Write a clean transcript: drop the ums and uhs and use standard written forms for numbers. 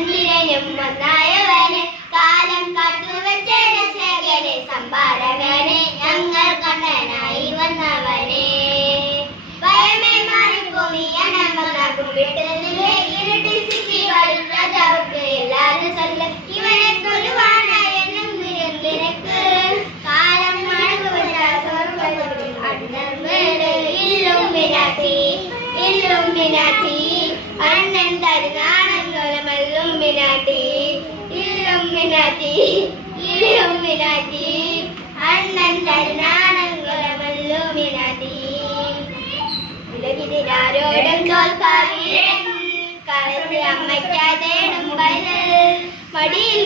ചന്ദ്രനും ഒന്നായവനെ കാലം കാത്തുവച്ച രക്ഷകനെ സംഭാരകനെ ഞങ്ങൾ കണ്ണനായി വന്നവനെ ഭയമേ മാറിപ്പോയി അനമന കുമ്പിട്ടതിലെ ഇരുട്ടിൽ സിക്കി വരും രാജാവുക്ക് എല്ലാവരും ചൊല്ല ഇവനെ കൊല്ലുവാനായി എന്നും നിനക്ക് കാലം മടങ്ങുവച്ച സ്വർഗ്ഗത്തിൽ അണ്ണൻ വീട് ഇല്ലുമിനാറ്റി ഇല്ലുമിനാറ്റി അണ്ണൻ തരുന്നാണെന്നൊലമല്ലുമിനാറ്റി ഇല്ലുമിനാറ്റി ഇല്ലുമിനാറ്റി അണ്ണൻ തരുന്നാണെന്നൊലമല്ലുമിനാറ്റി ഉലകിലാരോടും തോൽക്കാവീരൻ കളത്തിൽ അമ്മയ്ക്കാതേടും മടിയിൽ